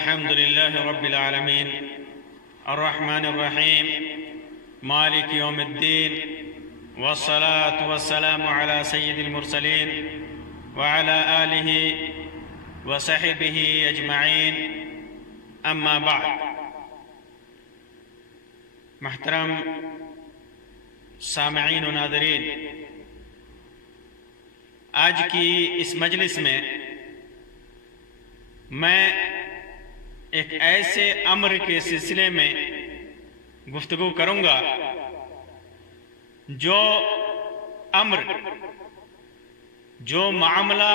الحمد لله رب العالمين الرحمن الرحيم مالك يوم الدين والصلاة والسلام على سيد المرسلين وعلى آله وصحبه أجمعين أما بعد. محترم سامعین و ناظرین، آج کی اس مجلس میں ایک ایسے امر کے سلسلے میں گفتگو کروں گا جو امر، جو معاملہ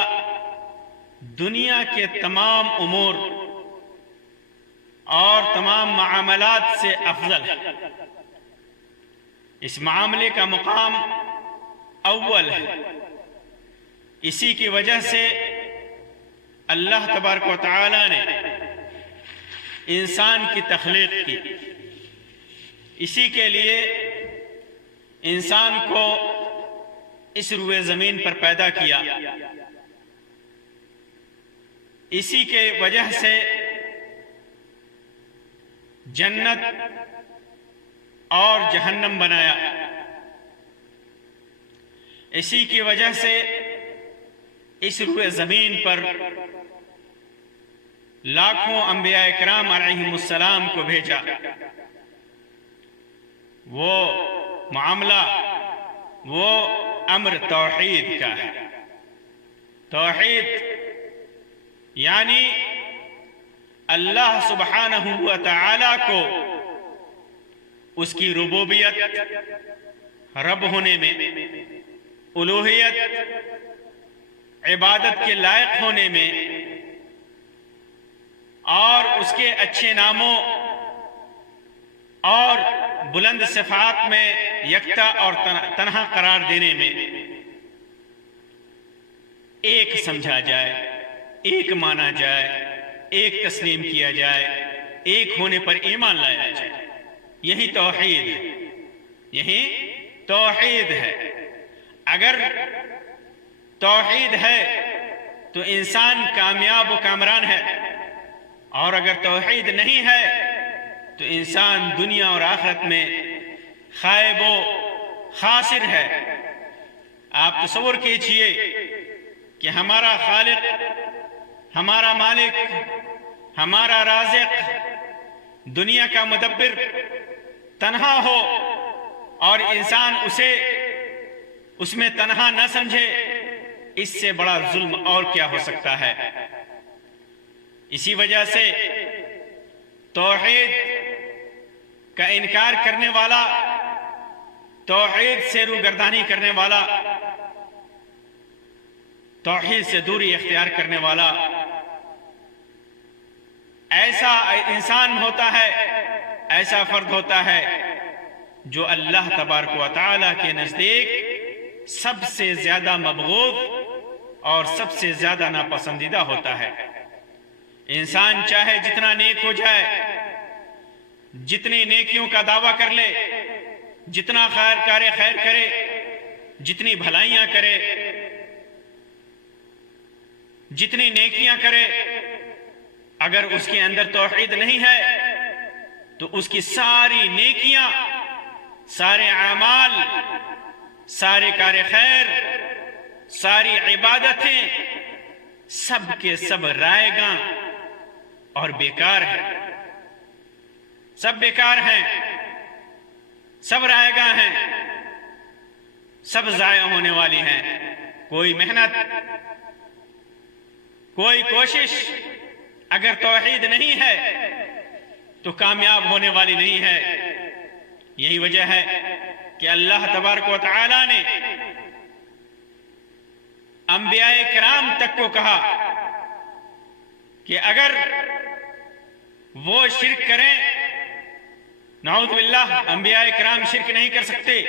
دنیا کے تمام امور اور تمام معاملات سے افضل ہے. اس معاملے کا مقام اول ہے. اسی کی وجہ سے اللہ تبارک و تعالی نے انسان کی تخلیق کی. اسی کے لیے انسان کو اس روئے زمین پر پیدا کیا. اسی کے وجہ سے جنت اور جہنم بنایا. اسی کی وجہ سے اس روئے زمین پر لاکھوں انبیاء کرام علیہم السلام کو بھیجا. وہ معاملہ، وہ امر توحید کا ہے. توحید یعنی اللہ سبحانہ و تعالی کو اس کی ربوبیت، رب ہونے میں، الوہیت، عبادت کے لائق ہونے میں اور اس کے اچھے ناموں اور بلند صفات میں یکتا اور تنہا قرار دینے میں ایک سمجھا جائے، ایک مانا جائے، ایک تسلیم کیا جائے، ایک ہونے پر ایمان لایا جائے. یہی توحید ہے. یہی توحید ہے. اگر توحید ہے تو انسان کامیاب و کامران ہے، اور اگر توحید نہیں ہے تو انسان دنیا اور آخرت میں خائب و خاسر ہے. آپ تصور کیجئے کہ ہمارا خالق، ہمارا مالک، ہمارا رازق، دنیا کا مدبر تنہا ہو اور انسان اس میں تنہا نہ سمجھے. اس سے بڑا ظلم اور کیا ہو سکتا ہے؟ اسی وجہ سے توحید کا انکار کرنے والا، توحید سے روگردانی کرنے والا، توحید سے دوری اختیار کرنے والا ایسا انسان ہوتا ہے، ایسا فرد ہوتا ہے جو اللہ تبارک و تعالی کے نزدیک سب سے زیادہ مبغوض اور سب سے زیادہ ناپسندیدہ ہوتا ہے. انسان چاہے جتنا نیک ہو جائے، جتنی نیکیوں کا دعویٰ کر لے، جتنا خیر کرے، جتنی بھلائیاں کرے، جتنی نیکیاں کرے، اگر اس کے اندر توحید نہیں ہے تو اس کی ساری نیکیاں، سارے اعمال، سارے کار خیر، ساری عبادتیں سب کے سب رائے گاں اور بیکار ہیں. سب بیکار ہیں، سب رائے گاں ہیں، سب ضائع ہونے والی ہیں. کوئی محنت، کوئی کوشش اگر توحید نہیں ہے تو کامیاب ہونے والی نہیں ہے. یہی وجہ ہے کہ اللہ تبارک و تعالی نے انبیاء کرام تک کو کہا کہ اگر وہ شرک کریں، نعوذ باللہ، انبیاء کرام شرک نہیں کر سکتے،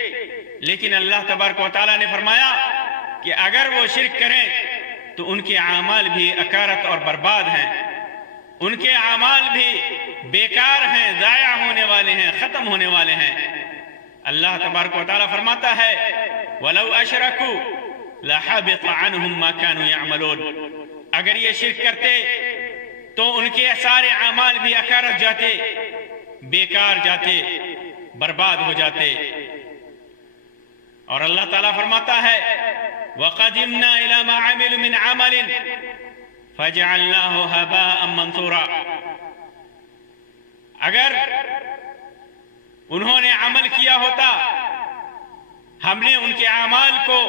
لیکن اللہ تبارک و تعالی نے فرمایا کہ اگر وہ شرک کریں تو ان کے اعمال بھی اکارت اور برباد ہیں، ان کے اعمال بھی بیکار ہیں، ضائع ہونے والے ہیں، ختم ہونے والے ہیں. اللہ تبارک و تعالی فرماتا ہے وَلَوْ أَشْرَكُوا لَحَبِطَ عَنْهُمْ مَا كَانُوا يَعْمَلُونَ. اگر یہ شرک کرتے تو ان کے سارے اعمال بھی اکارت جاتے، بیکار جاتے، برباد ہو جاتے۔ اور اللہ تعالیٰ فرماتا ہے وَقَدِمْنَا إِلَى مَا عَمِلُوا مِنْ عَمَلٍ فَجَعَلْنَاهُ هَبَاءً مَنْثُورًا، اگر انہوں نے عمل کیا ہوتا، ہم نے ان کے اعمال کو،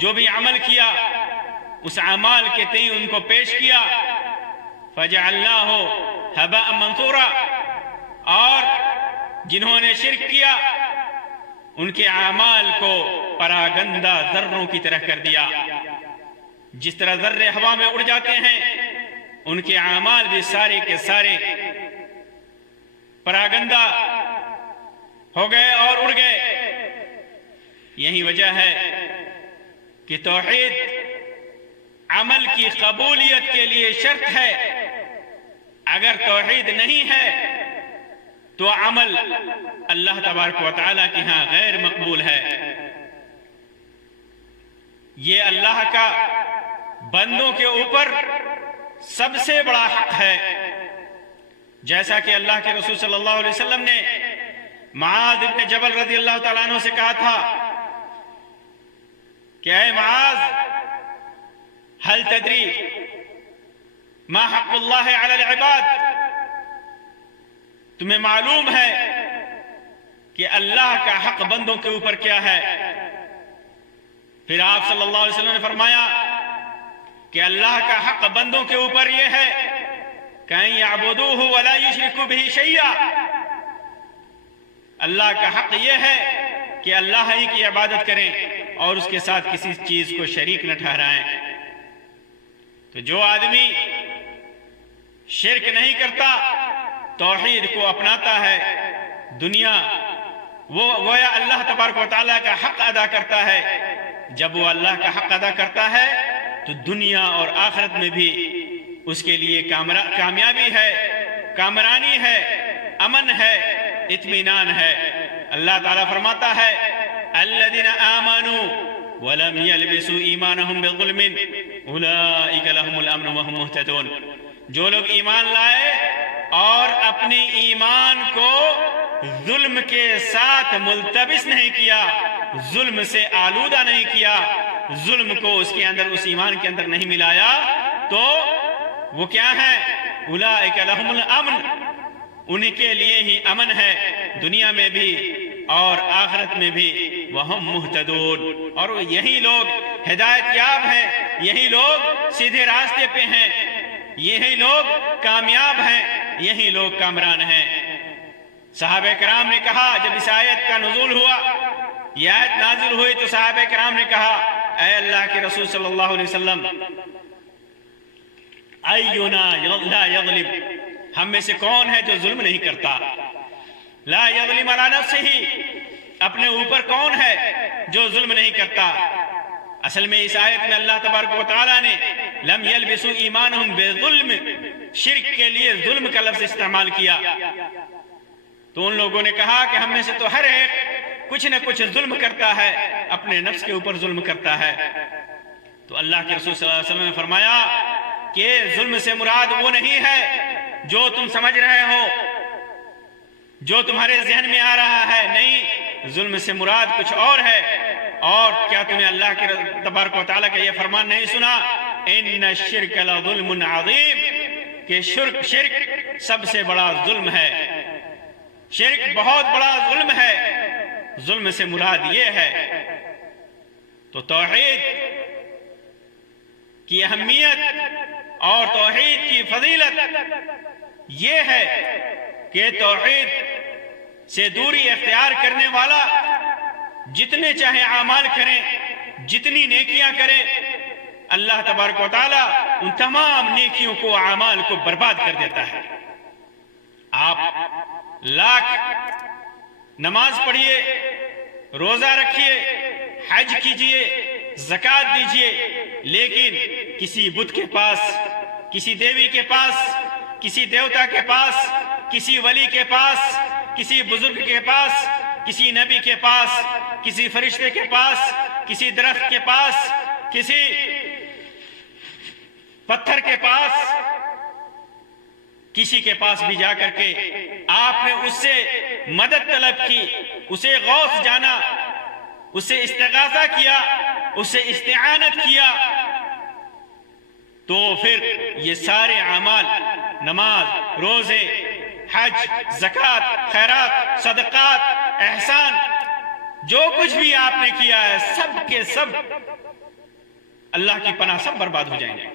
جو بھی عمل کیا اس اعمال کے تئیں ان کو پیش کیا، فَجَعَلْنَاهُ هَبَاءً مَنْثُورًا، اور جنہوں نے شرک کیا ان کے اعمال کو پراگندہ ذروں کی طرح کر دیا۔ جس طرح ذرے ہوا میں اڑ جاتے ہیں، ان کے اعمال بھی سارے کے سارے پراگندہ ہو گئے اور اڑ گئے۔ یہی وجہ ہے کہ توحید عمل کی قبولیت کے لیے شرط ہے۔ اگر توحید نہیں ہے تو عمل اللہ تبارک و تعالیٰ کے ہاں غیر مقبول ہے۔ یہ اللہ کا بندوں کے اوپر سب سے بڑا حق ہے، جیسا کہ اللہ کے رسول صلی اللہ علیہ وسلم نے معاذ بن جبل رضی اللہ تعالیٰ عنہ سے کہا تھا کہ اے معاذ، هل تدری ما حق اللہ علی العباد، تمہیں معلوم ہے کہ اللہ کا حق بندوں کے اوپر کیا ہے؟ پھر آپ صلی اللہ علیہ وسلم نے فرمایا کہ اللہ کا حق بندوں کے اوپر یہ ہے کہ ان یعبدوہ ولا یشرکوا بہ شیئا، اللہ کا حق یہ ہے کہ اللہ ہی کی عبادت کریں اور اس کے ساتھ کسی چیز کو شریک نہ ٹھہرائیں۔ تو جو آدمی شرک نہیں کرتا، توحید کو اپناتا ہے، دنیا وہ گویا اللہ تبارک و تعالیٰ کا حق ادا کرتا ہے۔ جب وہ اللہ کا حق ادا کرتا ہے تو دنیا اور آخرت میں بھی اس کے لیے کامیابی ہے، کامرانی ہے، امن ہے، اطمینان ہے۔ اللہ تعالیٰ فرماتا ہے الذین آمنوا ولم یلبسوا ایمانہم بظلم اولئک لہم الامن وہم مہتدون، جو لوگ ایمان لائے اور اپنی ایمان کو ظلم کے ساتھ ملتبس نہیں کیا، ظلم سے آلودہ نہیں کیا، ظلم کو اس ایمان کے اندر نہیں ملایا، تو وہ کیا ہے؟ اولئک لہم الامن، انہی کے لیے ہی امن ہے، دنیا میں بھی اور آخرت میں بھی، وہم مہتدون، اور یہی لوگ ہدایت یاب ہیں، یہی لوگ سیدھے راستے پہ ہیں، یہی لوگ کامیاب ہیں، یہی لوگ کامران ہیں۔ صحابہ کرام نے کہا، جب اس آیت کا نزول ہوا، یہ آیت نازل ہوئی، تو صحابہ کرام نے کہا اے اللہ کے رسول صلی اللہ علیہ وسلم، اینا لا یظلم، ہم میں سے کون ہے جو ظلم نہیں کرتا؟ لا یظلم علی نفسہ، اپنے اوپر کون ہے جو ظلم نہیں کرتا؟ اصل میں اس آیت میں اللہ تبارک و تعالیٰ نے لم یلبسوا ایمانہم بظلم، شرک کے لیے ظلم کا لفظ استعمال کیا۔ تو ان لوگوں نے کہا کہ ہم میں سے تو ہر ایک کچھ نہ کچھ ظلم کرتا ہے، اپنے نفس کے اوپر ظلم کرتا ہے۔ تو اللہ کے رسول صلی اللہ علیہ وسلم نے فرمایا کہ ظلم سے مراد وہ نہیں ہے جو تم سمجھ رہے ہو، جو تمہارے ذہن میں آ رہا ہے، نہیں، ظلم سے مراد کچھ اور ہے۔ اور کیا تمہیں اللہ کے تبارک و تعالیٰ کا یہ فرمان نہیں سنا؟ ان الشرک لظلم عظیم، کہ شرک سب سے بڑا ظلم ہے، شرک بہت بڑا ظلم ہے، ظلم سے مراد یہ ہے۔ تو توحید کی اہمیت اور توحید کی فضیلت یہ ہے کہ توحید سے دوری اختیار کرنے والا جتنے چاہے اعمال کریں، جتنی نیکیاں کریں، اللہ تبارک و تعالیٰ ان تمام نیکیوں کو، اعمال کو برباد کر دیتا ہے۔ آپ لاکھ نماز پڑھیے، روزہ رکھیے، حج کیجئے، زکوٰۃ دیجئے، لیکن کسی بت کے پاس، کسی دیوی کے پاس، کسی دیوتا کے پاس، کسی ولی کے پاس، کسی بزرگ کے پاس، کسی نبی کے پاس، کسی فرشتے کے پاس، کسی درخت کے پاس، کسی پتھر کے پاس کسی کے پاس بھی جا کر کے آپ نے اس سے مدد طلب کی، اسے غوث جانا، اسے استغاثہ کیا، اسے استعانت کیا، تو پھر یہ سارے اعمال، نماز، روزے، حج، زکوٰۃ، خیرات، صدقات، احسان، جو کچھ بھی آپ نے کیا ہے سب کے سب اللہ کی پناہ سب برباد ہو جائیں گے،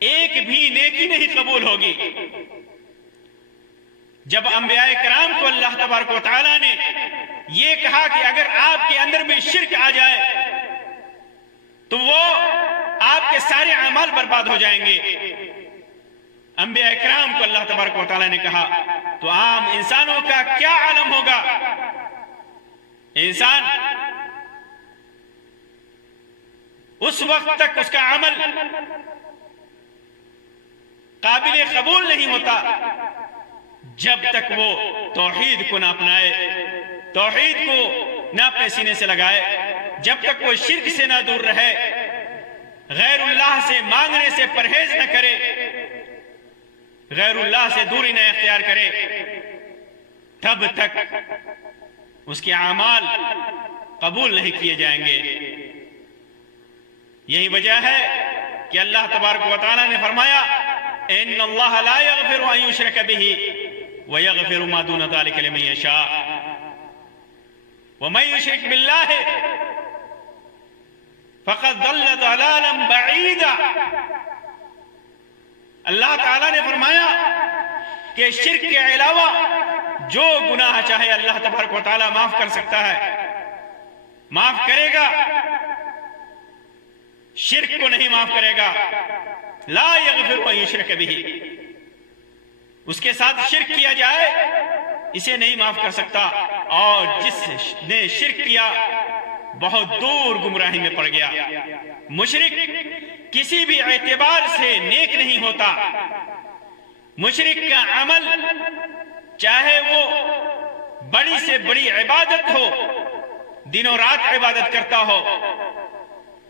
ایک بھی نیکی نہیں قبول ہوگی۔ جب انبیاء کرام کو اللہ تبارک و تعالیٰ نے یہ کہا کہ اگر آپ کے اندر میں شرک آ جائے تو وہ آپ کے سارے اعمال برباد ہو جائیں گے، انبیاء کرام کو اللہ تبارک و تعالیٰ نے کہا تو عام انسانوں کا کیا عالم ہوگا؟ انسان اس وقت تک اس کا عمل قابل قبول نہیں ہوتا جب تک وہ توحید کو نہ اپنائے، توحید کو نہ اپنے سینے سے لگائے، جب تک وہ شرک سے نہ دور رہے، غیر اللہ سے مانگنے سے پرہیز نہ کرے، غیر اللہ سے دوری نہ اختیار کرے، تب تک اس کے اعمال قبول نہیں کیے جائیں گے۔ یہی وجہ ہے کہ اللہ تبارک و تعالیٰ نے فرمایا ان اللہ لا یغفر ان یشرک بہ ویغفر ما دون ذلک لمن یشاء ومن یشرک باللہ فقد ضل ضلالا بعیدا۔ اللہ تعالیٰ نے فرمایا کہ شرک کے علاوہ جو گناہ چاہے اللہ تبارک و تعالیٰ معاف کر سکتا ہے، معاف کرے گا، شرک کو نہیں معاف کرے گا۔ لا یغفر ان یشرک بہ، اس کے ساتھ شرک کیا جائے اسے نہیں معاف کر سکتا، اور جس نے شرک کیا بہت دور گمراہی میں پڑ گیا۔ مشرک کسی بھی اعتبار سے نیک نہیں ہوتا، مشرک کا عمل چاہے وہ بڑی سے بڑی عبادت ہو، دن و رات عبادت کرتا ہو،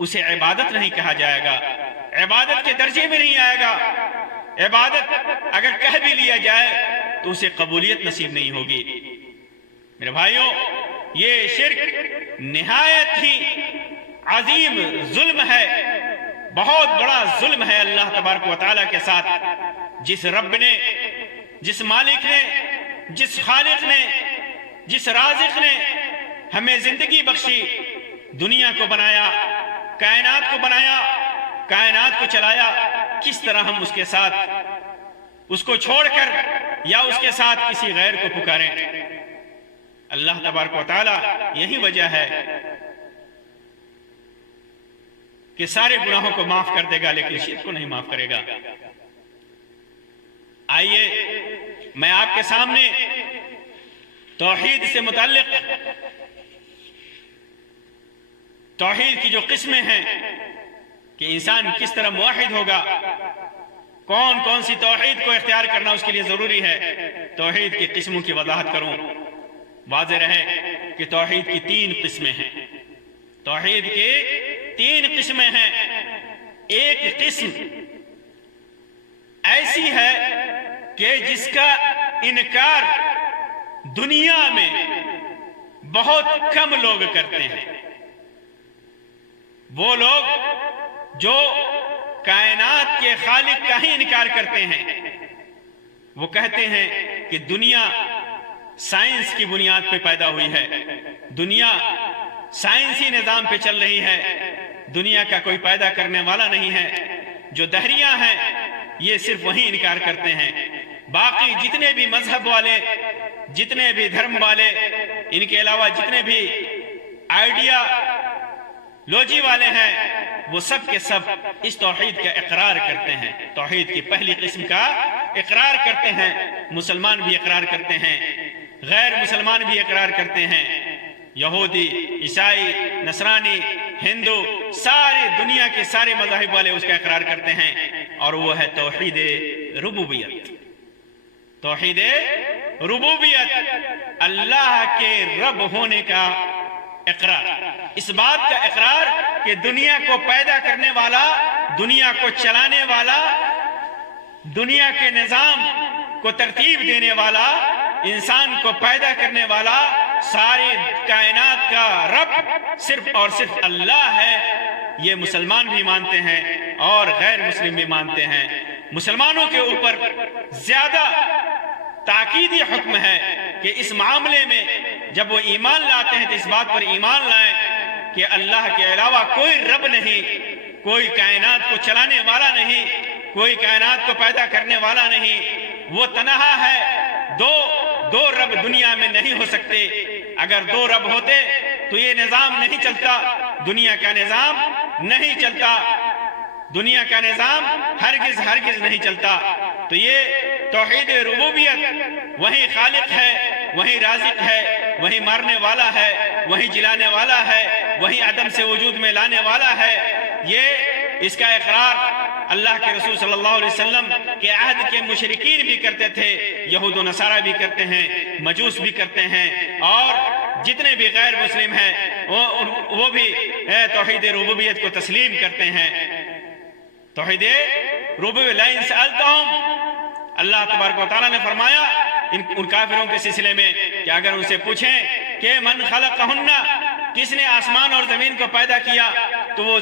اسے عبادت نہیں کہا جائے گا، عبادت کے درجے میں نہیں آئے گا۔ عبادت اگر کہہ بھی لیا جائے تو اسے قبولیت نصیب نہیں ہوگی۔ میرے بھائیوں، یہ شرک نہایت ہی عظیم ظلم ہے، بہت بڑا ظلم ہے اللہ تبارک و تعالیٰ کے ساتھ۔ جس رب نے، جس مالک نے، جس خالق نے، جس رازق نے ہمیں زندگی بخشی، دنیا کو بنایا، کائنات کو بنایا، کائنات کو چلایا، کس طرح ہم اس کے ساتھ، اس کو چھوڑ کر یا اس کے ساتھ کسی غیر کو پکاریں؟ اللہ تبارک و تعالیٰ یہی وجہ ہے کہ سارے گناہوں کو معاف کر دے گا لیکن شرک کو نہیں معاف کرے گا۔ آئیے میں آپ کے سامنے توحید سے متعلق توحید کی جو قسمیں ہیں کہ انسان کس طرح موحد ہوگا، کون کون سی توحید کو اختیار کرنا اس کے لیے ضروری ہے، توحید کی قسموں کی وضاحت کروں۔ واضح رہے کہ توحید کی 3 قسمیں ہیں، توحید کی 3 قسمیں ہیں۔ ایک قسم ایسی ہے کہ جس کا انکار دنیا میں بہت کم لوگ کرتے ہیں۔ وہ لوگ جو کائنات کے خالق کا ہی انکار کرتے ہیں، وہ کہتے ہیں کہ دنیا سائنس کی بنیاد پہ پیدا ہوئی ہے، دنیا سائنسی نظام پہ چل رہی ہے، دنیا کا کوئی پیدا کرنے والا نہیں ہے۔ جو دہریاں ہیں یہ صرف وہی انکار کرتے ہیں، باقی جتنے بھی مذہب والے، جتنے بھی دھرم والے، ان کے علاوہ جتنے بھی آئیڈیا لوجی والے ہیں، وہ سب کے سب اس توحید کا اقرار کرتے ہیں، توحید کی پہلی قسم کا اقرار کرتے ہیں۔ مسلمان بھی اقرار کرتے ہیں، غیر مسلمان بھی اقرار کرتے ہیں، یہودی، عیسائی، نصرانی، ہندو، ساری دنیا کے سارے مذاہب والے اس کا اقرار کرتے ہیں، اور وہ ہے توحید ربوبیت۔ توحید ربوبیت، اللہ کے رب ہونے کا اقرار، اس بات کا اقرار کہ دنیا کو پیدا کرنے والا، دنیا کو چلانے والا دنیا کے نظام کو ترتیب دینے والا، انسان کو پیدا کرنے والا، سارے کائنات کا رب صرف اور صرف اللہ ہے، یہ مسلمان بھی مانتے ہیں اور غیر مسلم بھی مانتے ہیں۔ مسلمانوں کے اوپر زیادہ تاکیدی حکم ہے کہ اس معاملے میں جب وہ ایمان لاتے ہیں تو اس بات پر ایمان لائیں کہ اللہ کے علاوہ کوئی رب نہیں، کوئی کائنات کو چلانے والا نہیں، کوئی کائنات کو پیدا کرنے والا نہیں، وہ تنہا ہے۔ دو رب دنیا میں نہیں ہو سکتے۔ اگر دو رب ہوتے تو یہ نظام نہیں چلتا، دنیا کا نظام نہیں چلتا، دنیا کا نظام ہرگز نہیں چلتا۔ تو یہ توحید ربوبیت، وہی خالق ہے، وہی رازق ہے، وہی مارنے والا ہے، وہی جلانے والا ہے، وہی عدم سے وجود میں لانے والا ہے، اس کا اقرار اللہ کے رسول صلی اللہ علیہ وسلم کے عہد کے مشرکین بھی کرتے تھے، یہود و نصارہ بھی کرتے ہیں، مجوس بھی کرتے ہیں، اور جتنے بھی غیر مسلم ہیں وہ بھی توحید ربوبیت کو تسلیم کرتے ہیں۔ توحید ربوبیت لئن سألتہم، اللہ تبارک و تعالیٰ نے فرمایا ان کافروں کے سلسلے میں کہ اگر ان سے پوچھیں کہ من خلقہن، کس نے آسمان اور زمین کو پیدا کیا، تو وہ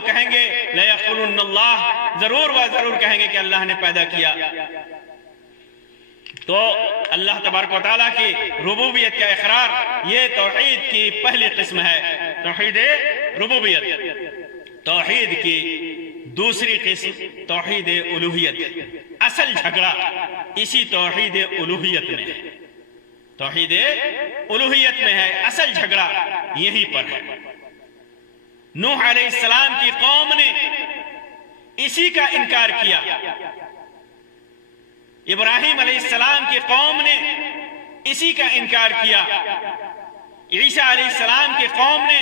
کہیں گے لَيَقُولُنَّ اللَّهُ، ضرور کہیں گے کہ اللہ نے پیدا کیا۔ تو اللہ تبارک و تعالیٰ کی ربوبیت کا اقرار یہ توحید کی پہلی قسم ہے، توحید ربوبیت۔ توحید کی دوسری قسم توحید الوہیت۔ اصل جھگڑا اسی توحید الوہیت میں ہے، توحید الوہیت میں ہے، اصل جھگڑا یہیں پر ہے۔ نوح علیہ السلام کی قوم نے اسی کا انکار کیا، ابراہیم علیہ السلام کی قوم نے اسی کا انکار کیا، عیسیٰ علیہ السلام کی قوم نے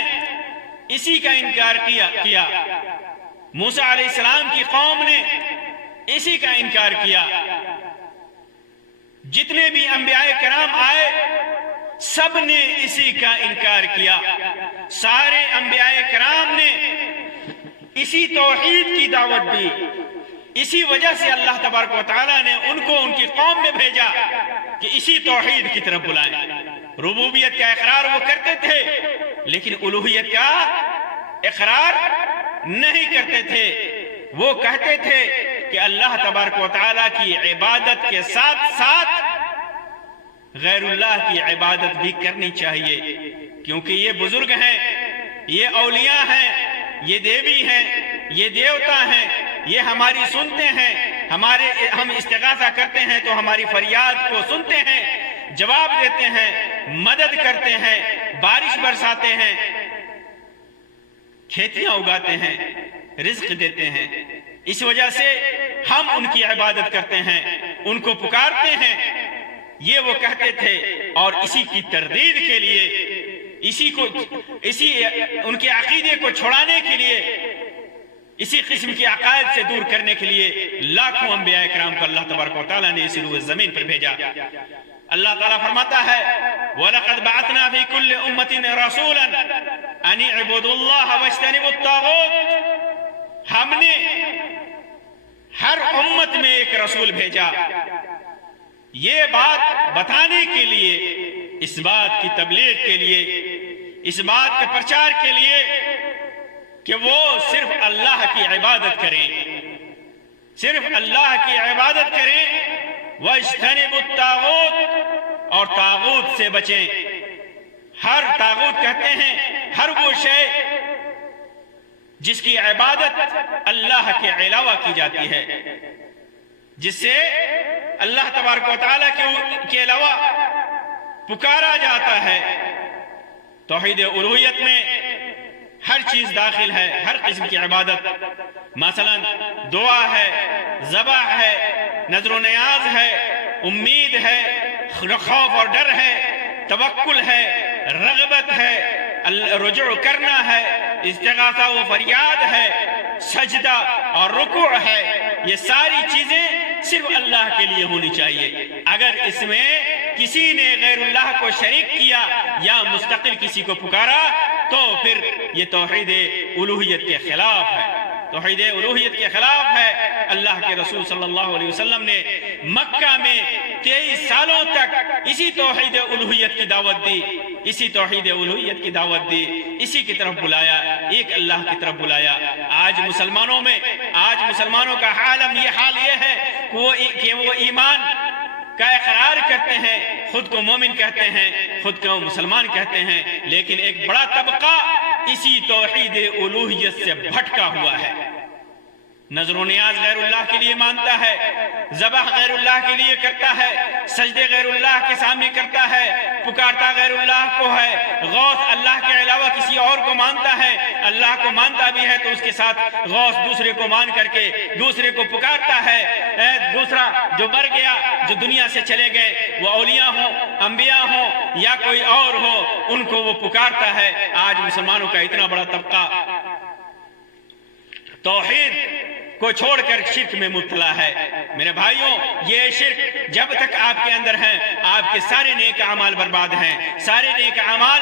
اسی کا انکار کیا، موسیٰ علیہ السلام کی قوم نے اسی کا انکار کیا۔ جتنے بھی انبیاء کرام آئے سب نے اسی کا انکار کیا، سارے انبیاء کرام نے اسی توحید کی دعوت دی، اسی وجہ سے اللہ تبارک و تعالیٰ نے ان کو ان کی قوم میں بھیجا کہ اسی توحید کی طرف بلائیں۔ ربوبیت کا اقرار وہ کرتے تھے لیکن الوہیت کا اقرار نہیں کرتے تھے۔ وہ کہتے تھے کہ اللہ تبارک و تعالیٰ کی عبادت کے ساتھ ساتھ غیر اللہ کی عبادت بھی کرنی چاہیے، کیونکہ یہ بزرگ ہیں، یہ اولیاء ہیں، یہ دیوی ہیں، یہ دیوتا ہیں، یہ ہماری سنتے ہیں، ہم استغاثہ کرتے ہیں تو ہماری فریاد کو سنتے ہیں، جواب دیتے ہیں، مدد کرتے ہیں، بارش برساتے ہیں، کھیتیاں اگاتے ہیں، رزق دیتے ہیں۔ اس وجہ سے ہم ان کی عبادت کرتے ہیں، ان کو پکارتے ہیں، یہ وہ کہتے تھے۔ اور اسی کی تردید کے لیے، ان کے عقیدے کو چھڑانے کے لیے، اسی قسم کی عقائد سے دور کرنے کے لیے لاکھوں انبیاء کرام کو اللہ تبارک و تعالیٰ نے اسی روئے زمین پر بھیجا۔ اللہ تعالیٰ فرماتا ہے وَلَقَدْ بَعَثْنَا فِي كُلِّ أُمَّةٍ رَسُولًا أَنِ اعْبُدُوا اللَّهَ وَاجْتَنِبُوا الطَّاغُوتَ، ہم نے ہر امت میں ایک رسول بھیجا، یہ بات بتانے کے لیے، اس بات کی تبلیغ کے لیے، اس بات کے پرچار کے لیے کہ وہ صرف اللہ کی عبادت کریں، صرف اللہ کی عبادت کریں، وَاجْتَنِبُوا الطَّاغُوتَ، اور طاغوت سے بچیں۔ ہر طاغوت کہتے ہیں ہر وہ شے جس کی عبادت اللہ کے علاوہ کی جاتی ہے، جس سے اللہ تبارک و تعالیٰ کے علاوہ پکارا جاتا ہے۔ توحید الوہیت میں ہر چیز داخل ہے، ہر قسم کی عبادت، مثلا دعا ہے، ذبح ہے، نظر و نیاز ہے، امید ہے، خوف اور ڈر ہے، توکل ہے، رغبت ہے، رجوع کرنا ہے، استغاثہ و فریاد ہے، سجدہ اور رکوع ہے۔ یہ ساری چیزیں صرف اللہ کے لیے ہونی چاہیے۔ اگر اس میں کسی نے غیر اللہ کو شریک کیا یا مستقل کسی کو پکارا تو پھر یہ توحید الوہیت کے خلاف ہے۔ توحید الوہیت کے خلاف ہے۔ اللہ کے رسول صلی اللہ علیہ وسلم نے مکہ میں 23 سالوں تک اسی توحید الوہیت کی دعوت دی، اسی توحید الوہیت کی دعوت دی، اسی کی طرف بلایا، ایک اللہ کی طرف بلایا۔ آج مسلمانوں کا حال یہ ہے کہ وہ ایمان کا اقرار کرتے ہیں، خود کو مومن کہتے ہیں، خود کو مسلمان کہتے ہیں، لیکن ایک بڑا طبقہ اسی توحید الوہیت سے بھٹکا ہوا ہے۔ نظر و نیاز غیر اللہ کے لیے مانتا ہے، ذبح غیر اللہ کے لیے کرتا ہے، سجدے غیر اللہ کے سامنے کرتا ہے، پکارتا غیر اللہ کو ہے، غوث اللہ کے علاوہ کسی اور کو مانتا ہے، اللہ کو مانتا بھی ہے تو اس کے ساتھ غوث دوسرے کو مان کر کے دوسرے کو پکارتا ہے۔ دوسرا جو مر گیا، جو دنیا سے چلے گئے، وہ اولیاء ہوں، انبیاء ہوں یا کوئی اور ہو، ان کو وہ پکارتا ہے۔ آج مسلمانوں کا اتنا بڑا طبقہ توحید کو چھوڑ کر شرک میں مبتلا ہے۔ میرے بھائیوں، یہ شرک جب تک آپ کے اندر ہے، آپ کے سارے نیک اعمال برباد ہیں، سارے نیک اعمال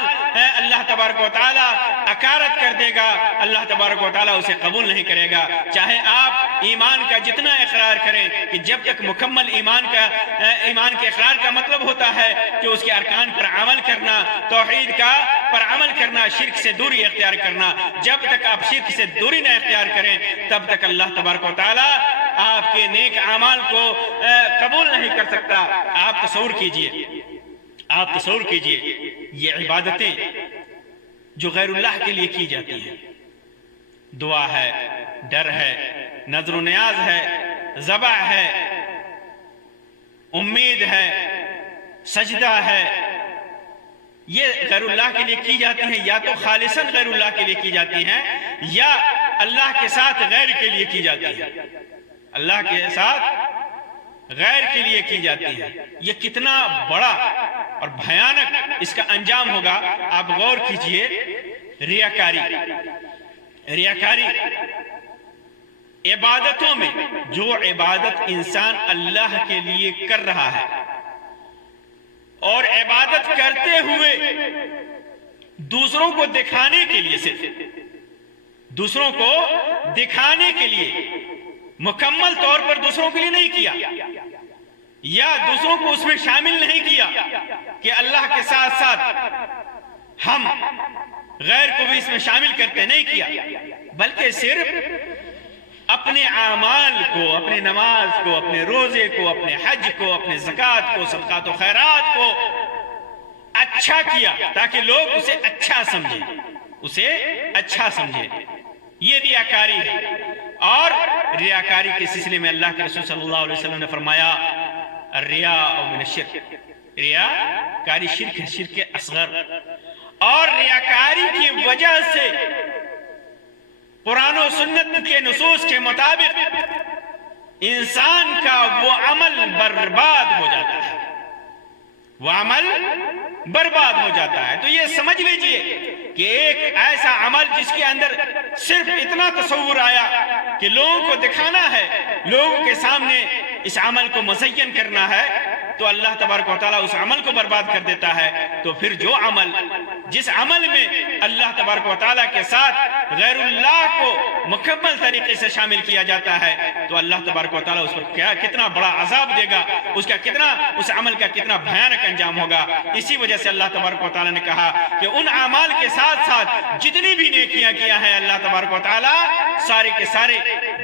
اللہ تبارک و تعالی اکارت کر دے گا، اللہ تبارک و تعالی اسے قبول نہیں کرے گا۔ چاہے آپ ایمان کا جتنا اقرار کریں، کہ جب تک مکمل ایمان کے اقرار کا مطلب ہوتا ہے کہ اس کے ارکان پر عمل کرنا، توحید کا پر عمل کرنا، شرک سے دوری اختیار کرنا، جب تک آپ شرک سے دوری نہ اختیار کریں تب تک اللہ تبارک و تعالی آپ کے نیک اعمال کو قبول نہیں کر سکتا۔ آپ تصور کیجئے یہ عبادتیں جو غیر اللہ کے لیے کی جاتی ہیں، دعا ہے، ڈر ہے، نظر و نیاز ہے، ذبح ہے، امید ہے، سجدہ ہے، یہ غیر اللہ کے لیے کی جاتی ہیں، یا تو خالصاً غیر اللہ کے لیے کی جاتی ہیں یا اللہ کے ساتھ غیر کے لیے کی جاتی ہے، اللہ کے ساتھ غیر کے لیے کی جاتی ہے۔ یہ کتنا بڑا اور بھیانک اس کا انجام ہوگا، آپ غور کیجئے۔ ریاکاری عبادتوں میں، جو عبادت انسان اللہ کے لیے کر رہا ہے اور عبادت کرتے ہوئے دوسروں کو دکھانے کے لیے، صرف دوسروں کو دکھانے کے لیے، مکمل طور پر دوسروں کے لیے نہیں کیا، یا دوسروں کو اس میں شامل نہیں کیا کہ اللہ کے ساتھ ساتھ ہم غیر کو بھی اس میں شامل کرتے نہیں کیا، بلکہ صرف اپنے اعمال کو، اپنے نماز کو، اپنے روزے کو، اپنے حج کو، اپنے زکوٰۃ کو، صدقات و خیرات کو اچھا کیا تاکہ لوگ اسے اچھا سمجھیں، یہ ریاکاری ہے۔ اور ریاکاری کے سلسلے میں اللہ کے رسول صلی اللہ علیہ وسلم نے فرمایا، الریاء من الشرک، ریاکاری شرک ہے، شرک اصغر۔ اور ریاکاری کی وجہ سے قرآن و سنت کے نصوص کے مطابق انسان کا وہ عمل برباد ہو جاتا ہے، وہ عمل برباد ہو جاتا ہے۔ تو یہ سمجھ لیجئے کہ ایک ایسا عمل جس کے اندر صرف اتنا تصور آیا کہ لوگوں کو دکھانا ہے، لوگوں کے سامنے اس عمل کو مزین کرنا ہے، تو اللہ تبارک و تعالیٰ اس عمل کو برباد کر دیتا ہے۔ تو پھر جس عمل میں اللہ تبارک و تعالیٰ کے ساتھ غیر اللہ کو مکمل طریقے سے شامل کیا جاتا ہے، تو اللہ تبارک و تعالیٰ اس پر کتنا بڑا عذاب دے گا، اس عمل کا کتنا بھیانک انجام ہوگا۔ اسی وجہ سے اللہ تبارک و تعالیٰ نے کہا کہ ان اعمال کے ساتھ ساتھ جتنی بھی نیکیاں کیا ہیں اللہ تبارک و تعالیٰ سارے کے سارے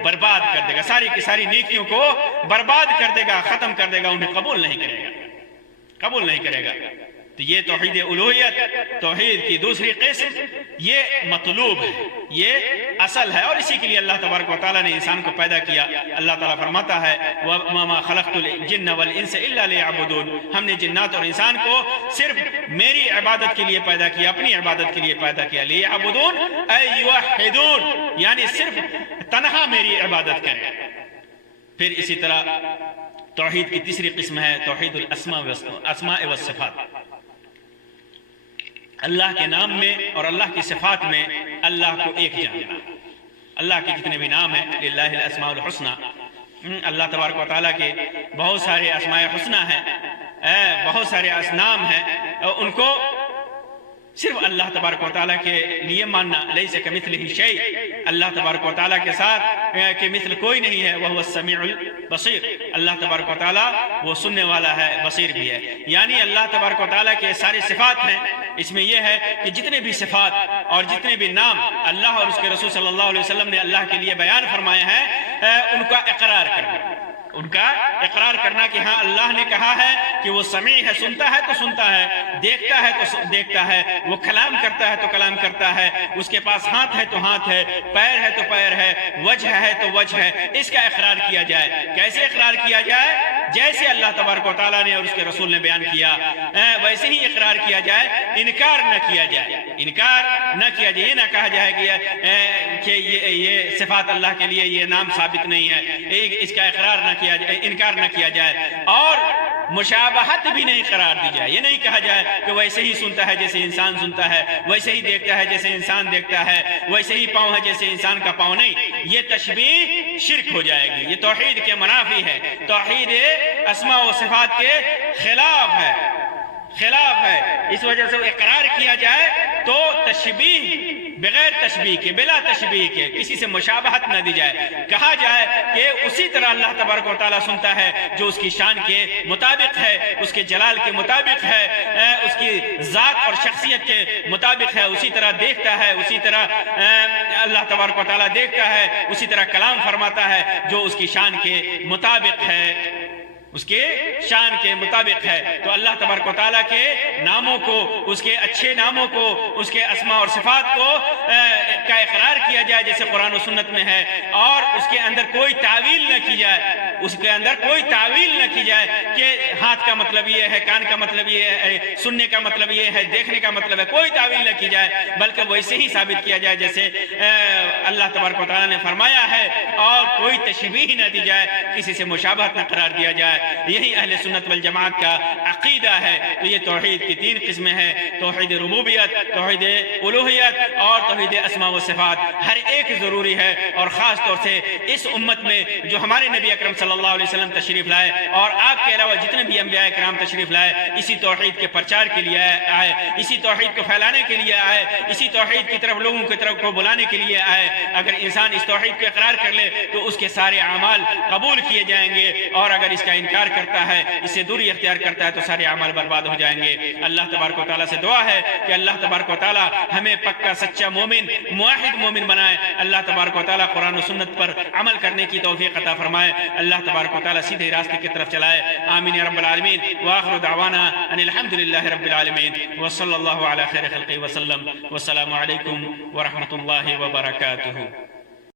برباد کر دے گا، ساری کی ساری نیکیوں کو برباد کر دے گا، ختم کر دے گا، انہیں قبول نہیں کرے گا۔ تو یہ توحید الوہیت، توحید کی دوسری قسم، یہ مطلوب ہے، یہ اصل ہے، اور اسی کے لیے اللہ تبارک و تعالیٰ نے انسان کو پیدا کیا۔ اللہ تعالیٰ فرماتا ہے وَمَا خَلَقْتُ الْجِنَّ وَالْإِنسَ إِلَّا لِيَعْبُدُونَ، ہم نے جنات اور انسان کو صرف میری عبادت کے لیے پیدا کیا، اپنی عبادت کے لیے پیدا کیا۔ لِيَعْبُدُونَ أَيْ يُوَحِّدُونَ، یعنی صرف تنہا میری عبادت کریں۔ پھر اسی طرح توحید کی تیسری قسم ہے توحید الاسماء والصفات، اللہ کے نام میں اور اللہ کی صفات میں اللہ کو ایک جاننا۔ اللہ کے جتنے بھی نام ہیں، للہ الاسماء الحسنى، اللہ تبارک و تعالیٰ کے بہت سارے اسماء حسنى ہیں، بہت سارے نام ہیں، ان کو صرف اللہ تبارک و تعالیٰ کے لیے ماننا، لیس کمثلہ شیء، اللہ تبارک و تعالیٰ کے ساتھ کہ مثل کوئی نہیں ہے، وہو السمیع البصیر، اللہ تبارک و تعالیٰ وہ سننے والا ہے، بصیر بھی ہے۔ یعنی اللہ تبارک و تعالیٰ کے سارے صفات ہیں، اس میں یہ ہے کہ جتنے بھی صفات اور جتنے بھی نام اللہ اور اس کے رسول صلی اللہ علیہ وسلم نے اللہ کے لیے بیان فرمائے ہیں، ان کا اقرار کرنا، ان کا اقرار کرنا کہ ہاں اللہ نے کہا ہے کہ وہ سمیع ہے، سنتا ہے تو سنتا ہے، دیکھتا ہے تو دیکھتا ہے، وہ کلام کرتا ہے تو کلام کرتا ہے، اس کے پاس ہاتھ ہے تو ہاتھ ہے، پیر ہے تو پیر ہے، وجہ ہے تو وجہ ہے، اس کا اقرار کیا جائے۔ کیسے اقرار کیا جائے؟ جیسے اللہ تبارک و تعالیٰ نے اور اس کے رسول نے بیان کیا ویسے ہی اقرار کیا جائے، انکار نہ کیا جائے، انکار نہ کیا جائے، یہ نہ کہا جائے کہ یہ صفات اللہ کے لیے یہ نام ثابت نہیں ہے، اس کا اقرار نہ کیا جائے، انکار نہ کیا جائے، اور مشابہت بھی نہیں قرار دی جائے، یہ نہیں کہا جائے کہ ویسے ہی سنتا ہے جیسے انسان سنتا ہے، ویسے ہی دیکھتا ہے جیسے انسان دیکھتا ہے، ویسے ہی پاؤں ہے جیسے انسان کا پاؤں، نہیں، یہ تشبیہ شرک ہو جائے گی، یہ توحید کے منافی ہے، توحید اسماء و صفات کے خلاف ہے، خلاف ہے۔ اس وجہ سے اقرار کیا جائے تو تشبیہ بغیر تشبیہ کے، بلا تشبیہ کے، کسی سے مشابہت نہ دی جائے، کہا جائے کہ اسی طرح اللہ تبارک و تعالیٰ سنتا ہے جو اس کی شان کے مطابق ہے، اس کے جلال کے مطابق ہے، اس کی ذات اور شخصیت کے مطابق ہے، اسی طرح دیکھتا ہے، اسی طرح اللہ تبارک و تعالیٰ دیکھتا ہے، اسی طرح کلام فرماتا ہے جو اس کی شان کے مطابق ہے، اس کے شان کے مطابق ہے۔ تو اللہ تبارک و تعالیٰ کے ناموں کو، اس کے اچھے ناموں کو، اس کے اسماء اور صفات کو کا اقرار کیا جائے جیسے قرآن و سنت میں ہے، اور اس کے اندر کوئی تعویل نہ کی جائے، اس کے اندر کوئی تعویل نہ کی جائے کہ ہاتھ کا مطلب یہ ہے، کان کا مطلب یہ ہے، سننے کا مطلب یہ ہے، دیکھنے کا مطلب ہے، کوئی تعویل نہ کی جائے، بلکہ ویسے ہی ثابت کیا جائے جیسے اللہ تبارک و تعالیٰ نے فرمایا ہے، اور کوئی تشبیہ نہ دی جائے، کسی سے مشابہت نہ قرار دیا جائے۔ یہی اہل سنت والجماعت کا عقیدہ ہے۔ تو یہ توحید کی تین قسمیں ہیں، توحید ربوبیت، توحید الوہیت اور توحید اسماء و صفات۔ ہر ایک ضروری ہے، اور خاص طور سے اس امت میں جو ہمارے نبی اکرم صلی اللہ علیہ وسلم تشریف لائے، اور آپ کے علاوہ جتنے بھی انبیاء کرام تشریف لائے، اسی توحید کے پرچار کے لیے آئے، اسی توحید کو پھیلانے کے لیے آئے، اسی توحید کی طرف لوگوں کی طرف کو بلانے کے لیے آئے۔ اگر انسان اس توحید کو اقرار کر لے تو اس کے سارے اعمال قبول کیے جائیں گے، اور اگر اس کا انکار کرتا ہے، اس سے دوری اختیار کرتا ہے، تو سارے اعمال برباد ہو جائیں گے۔ اللہ تبارک و تعالیٰ سے دعا ہے کہ اللہ تبارک و تعالیٰ ہمیں پکا سچا مومن، موحد مومن بنائے۔ اللہ تبارک و تعالیٰ قرآن و سنت پر عمل کرنے کی توفیق عطا فرمائے۔ اللہ تبارک و تعالیٰ سیدھے راستے کی طرف چلائے۔ آمین یا رب العالمین۔ وآخر دعوانا ان الحمدللہ رب العالمین، وصلی اللہ علی خیر خلقہ وسلم، والسلام علیکم ورحمۃ اللہ وبرکاتہ۔